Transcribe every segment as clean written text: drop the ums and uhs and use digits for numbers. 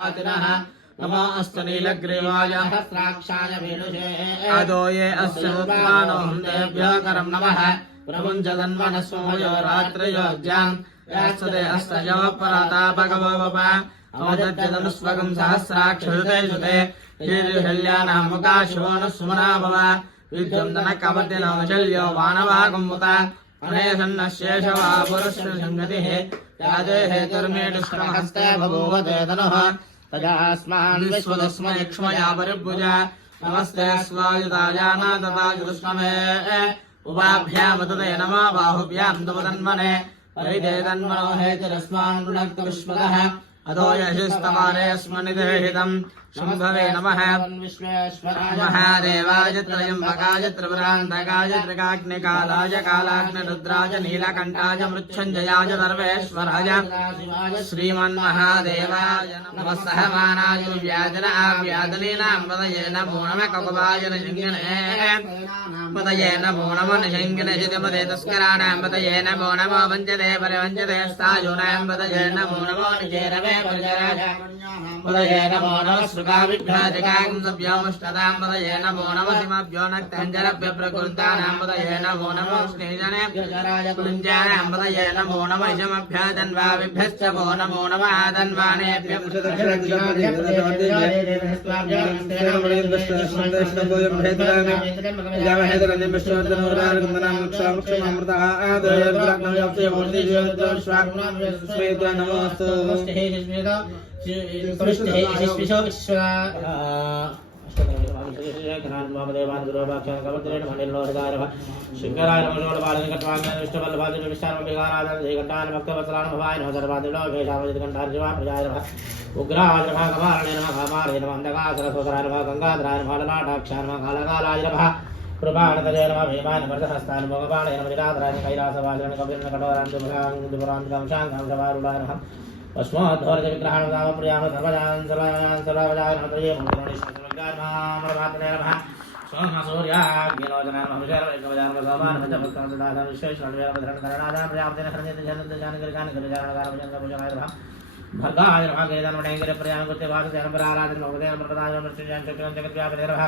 नमो अस्तु नीलग्रीवाय सहस्राक्षाय वेणुषे अदो ये अस्य उत्मानो देभ्यो करं नमः प्रमुञ्चदन्वनस्वयो रात्रयोज्याम् यास्तदे अस्तयो पराता भगवो वपा अमोदज्जदनुस्वगं सहस्राक्षुते शुते हीर्यहल्यानां मुखाशोनुस्मना भव विद्युन्दनकवर्तिनौशल्यो वानवागुमुता अनेशन्नशेषवा पुरुषसङ्गतिः याजे हेतुर्मेडुष्कमहस्ते बभूवते तनुः तजास्मान् विश्वदस्मयक्ष्मया परिभुजा नमस्ते स्वायुतायानाततायुष्णमे उपाभ्यामतते नमो बाहुभ्यां तवदन्मने परिते तन्मनो हेतिरस्मान् पुनक्तु विश्वतः अतो यशिस्तमानेऽस्मनिदेहितम् शम्भवे नमः महादेवाय त्रयम्बकाय त्रिपुरान्तकाय त्रिकाग्निकालाय कालाग्निरुद्राय नीलकण्ठाय मृच्छञ्जयाय सर्वेश्वराय श्रीमन्महादेवाय नमः सहमानाय व्याजनाव्याजनीनां पदये नमो नमः ककुबाय निषङ्गिने पदये नमो नमो निषङ्गिने शितिमते तस्कराणां पदये नमो नमो वञ्चते परिवञ्चते स्थायुनां पदये नमो नमो निचेरवे परिचराय पदये नमो नमः श्रुकाभिभ्याजकां सभ्योमुष्टतां पदये नमो नमः सिमभ्यो नक्तञ्जरभ्य प्रकृतानां पदये नमो नमो स्नेहजनेभ्यो जराय कुञ्जानां पदये नमो नमः इषमभ्याजन्वाभिभ्यश्च वो नमो नमः आदन्वानेभ्यः शिंकराय उग्राय कृपाणतले नमः भीमाय वर्धहस्ताय नमः भगवानाय नमः निराधराय कैलासवासिनाय नमः कपिलाय कठोरान्तपुरान्तकांशाङ्कांशवारुडाय नमः अस्मद्भवरविग्रहाणां नामप्रियां सर्वजान् सर्वजान् नमः मुनिश्चरगाय नमः नमः सोमसूर्याग्निलोचनाय नमः विशेषवेगवजान् भगवान् भजभक्तान् विश्वेश्वरवेदभद्रकरणादां प्रजापतेन हृदयजानगिरिकानिकरिजानकाराय नमः भर्गाय नमः गिरिजानमणैगिरिप्रियां कृत्यवासुदेव पराराधन भगवतेन मृतदाय मृत्युञ्जयं चक्रं जगद्व्यापिने नमः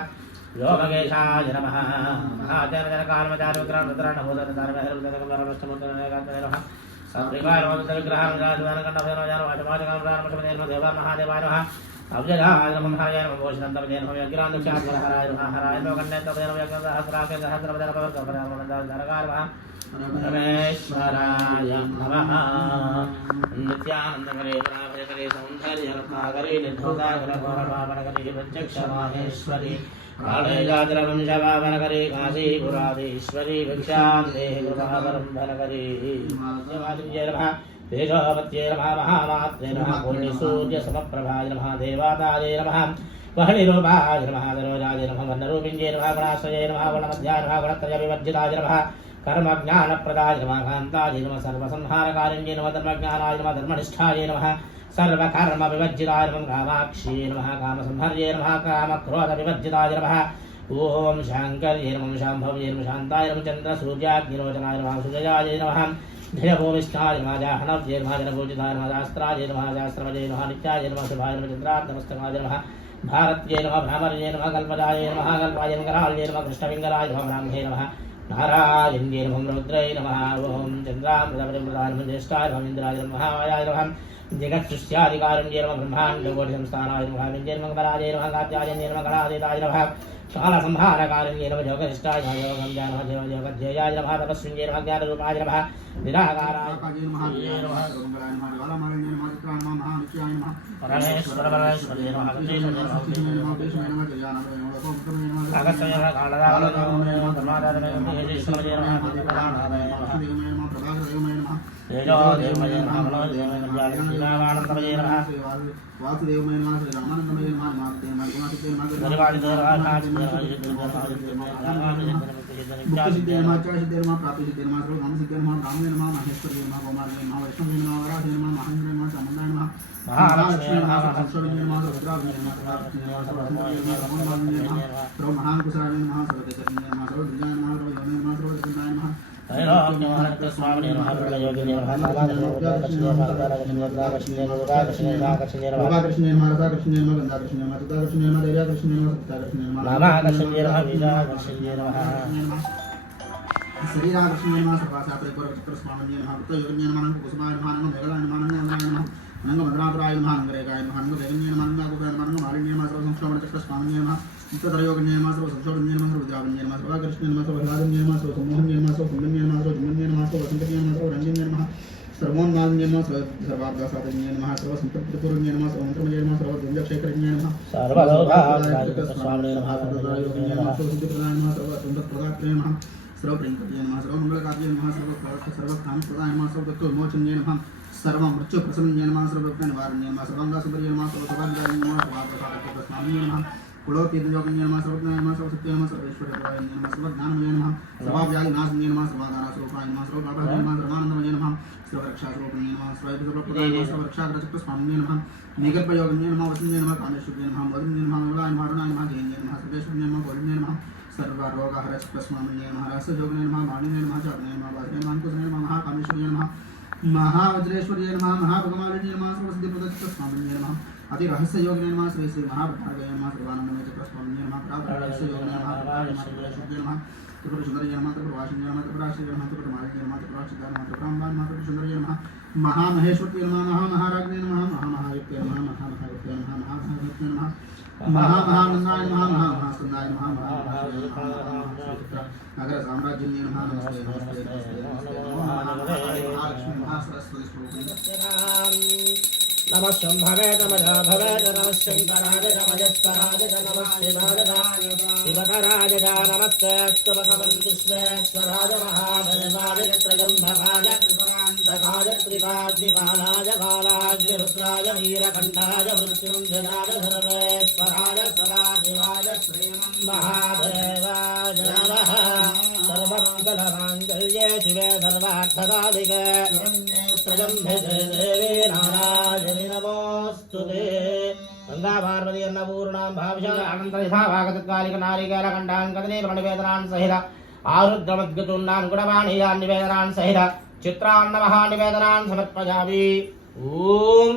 योगेशाय नमः महाजनकालमचारुग्रामतराणभूतरतारमहरुदनकमरमस्तमुत्तरनकान्तने नमः सप्रिकाय नमः देवा महादेवाय नमः अव्ययाय नमः हराय नमः भोजनन्तमये नमः यज्ञान्तक्षात्महराय नमः हराय नमः कन्यान्तमये नमः यज्ञसहस्राक्षे सहस्रवदनपवर्गपरामनन्दरकाय नमः परमेश्वराय नमः नित्यानन्दकरे पराभयकरे सौन्दर्यरत्नाकरे निर्धूताकरपावनकरे प्रत्यक्षमाहेश्वरी कालैलाद्रवंशवावनकरे काशीपुराधीश्वरी भिक्षां देहि कृपावरम्भनकरे जय नमः तेजोवत्ये नमः महामात्रे नमः पूर्णिसूर्यसमप्रभाय नमः देवाताय नमः वहनिरूपाय नमः सरोजाय नमः वर्णरूपिण्ये नमः गुणाश्रये नमः गुणमध्याय नमः गुणत्रयविवर्जिताय नमः कर्मज्ञानप्रदाय नमः कान्ताय नमः सर्वसंहारकारिण्ये नमः धर्मज्ञानाय नमः धर्मनिष्ठाय नमः सर्वकर्मविवर्जिताय नमः कामाक्ष्ये नमः कामसंहर्ये नमः कामक्रोधविवर्जिताय नमः ओम शांकर्ये नमः शाम्भव्ये नमः शान्ताय नमः चन्द्रसूर्याग्निरोचनाय नमः सुजयाय नमः धैर्यभूमिष्ठाय नमः जाह्नव्ये नमः जनपूजिताय नमः शास्त्राय नमः शास्त्रमये नमः नित्याय नमः शुभाय नमः चन्द्रार्धमस्तकाय नमः भारत्ये नमः भ्रामर्ये नमः कल्पजाय नमः कल्पाय मकराल्ये नमः कृष्णपिङ्गलाय नमः ब्राह्मणे नमः नारायण्ये नमः रुद्राय नमः ओम चन्द्रामृतपरिमृताय नमः ज्येष्ठाय नमः इन्द्राय नमः महामायाय नमः जगत्सृष्ट्याधिकारिण्ये नमः ब्रह्माण्डकोटिसंस्थानाय नमः विञ्जये नमः बलाय नमः कात्यायन्ये नमः कलादिताय नमः कालसंहारकारिण्ये नमः योगनिष्ठाय नमः योगगम्याय नमः योगध्येयाय नमः तपस्विन्ये नमः ज्ञानरूपाय नमः निराकाराय परमेश्वराय नमः तेजोदेवमये नमः मनोदेवमये नमः श्रीरामानन्दमये नमः वासुदेवमये नमः श्रीरामानन्दमये नमः स्वामी नमः योगिने नमः कृष्णे शरीराकर्षणे नमः सर्वासात्रे पुरचक्र स्वामिने नमः कृतयोगिने नमः कुसुमाय नमः मेघलाय नमः नंग मद्रापुराय नमः नंगरेगाय नमः नंग वेगन्ये नमः नंगाकुटाय नमः नंग मालिन्ये नमः सर्वसंक्षोभण चक्र स्वामिने नमः नित्यतरयोगिने नमः सर्वसंक्षोभण्ये नमः रुद्रावण्ये नमः सर्वाकर्षणे नमः सर्वलादन्ये नमः सर्वसमोहन्ये नमः सर्वकुम्भन्ये नमः सर्वजुम्नन्ये नमः सर्वसंकटन्ये नमः सर्वरञ्जन्ये नमः सर्वोन्मालिन्ये नमः सर्वार्धसाधन्ये नमः सर्वसंतप्तिपूर्ण्ये नमः सर्वमन्त्रमये नमः सर्वद्वन्द्वक्षेत्रज्ञे नमः सर्वलोकाधिपति स्वामिने नमः सर्वदायोगिने नमः सर्वसिद्धिप्रदाय नमः सर्वसंपत्प्रदात्रे नमः सर्वप्रियङ्कर्ये नमः सर्वमङ्गलकार्ये नमः सर्वकामप्रदाय नमः सर्वदुःखविमोचन्ये नमः सर्वमृत्युप्रशमन्ये नमः सर्वविघ्ननिवारण्ये नमः सर्वाङ्गसुन्दर्ये नमः सर्वसौभाग्याय नमः सर्वार्थसाधकस्वामिने नमः कुलोतीर्थयोगिन्ये नमः सर्वज्ञाय नमः सर्वसत्ये नमः सर्वेश्वरप्रदाय नमः सर्वज्ञानमये नमः सर्वाव्याधिनाशन्ये नमः सर्वादानस्वरूपाय नमः सर्वपापहरे नमः सर्वानन्दमये नमः सर्वरक्षास्वरूपिणे नमः सर्वैकप्रदाय नमः सर्वरक्षाग्रचक्रस्वामिने नमः निगर्भयोगिन्ये नमः वसन्ये नमः कामेश्वर्ये नमः मधुन्ये नमः मंगलाय नमः अरुणाय नमः जयन्ये नमः सर्वेश्वर्ये नमः गोविन्दे नमः सर्वरोगहरचक्रस्वामिने नमः रहस्ययोगिने नमः मालिने नमः चापने नमः वासने नमः कुसने नमः महाकामेश्वर्ये नमः महावज्रेश्वर्ये नमः महाभगमालिने नमः सर्वसिद्धिप्रदचक्रस्वामिने नमः अति रहस्ययोगिने नमः श्री श्री महाप्रभागे नमः सर्वानन्दमय चक्रस्वामिने नमः प्रातःरहस्ययोगिने नमः प्रातःमातृश्वर्ये नमः त्रिपुरसुन्दर्ये नमः त्रिपुरवासिन्ये नमः त्रिपुराश्रये नमः त्रिपुरमालिन्ये नमः त्रिपुराक्षिताय नमः त्रिपुराम्बाय नमः त्रिपुरसुन्दर्ये नमः महामहेश्वर्ये नमः महामहाराज्ञे नमः महामहायुक्ते नमः महामहायुक्ते नमः महामहायुक्ते नमः महामहानन्दाय नमः महामहास्कन्दाय नमः नगर साम्राज्यन्ये नमः नमस्ते नमस्ते नमस्ते नमस्ते महालक्ष्मी महासरस्वती स्वरूपिणे नमः शम्भवे नमः भवे नमः शङ्कराय नमः यस्कराय नमः शिवाय शिवकराय नमस्ते विश्वेश्वराय महादेवाय त्रयम्बकाय त्रिपुरान्तकाय त्रिकाग्निकालाय कालाग्निरुद्राय नीलकण्ठाय मृत्युञ्जयाय सर्वेश्वराय सदाशिवाय श्रीमन्महादेवाय नमः सर्वमङ्गलमाङ्गल्ये शिवे सर्वार्थसाधिके त्र्यम्बके देवी नारायणि नमोऽस्तुते गंगा पार्वती अन्नपूर्णां भावशा आनन्दयथाभागतत्कालिक नारिकेलकण्ठान् कदने प्रणिवेदनान् सहित आरुद्रमद्गचूर्णान् गुणवाणीयान् निवेदनान् सहित चित्रान्नमः निवेदनान् समर्पयामि। ॐ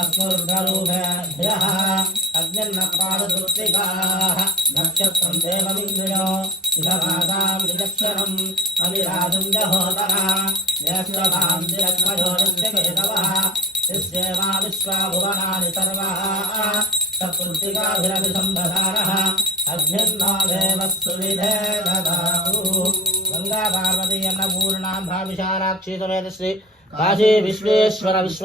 अस्मद्गरुभ्यः अग्निर्नपाददृष्टिकाः नक्षत्रं देवमिन्द्रियो इदवासां विचक्षणम् अविराजं जहोतरा ज्येष्ठतां दिरत्मयो नित्यकेतवः शिष्येमा विश्वाभुवनानि सर्वाः सकृत्तिकाभिरभिसम्बधारः अग्निर्नो देवस्तु विधे ददातु। गंगा पार्वती अन्नपूर्णां भाविशालाक्षी समेत श्री काशी विश्वेश्वर विश्व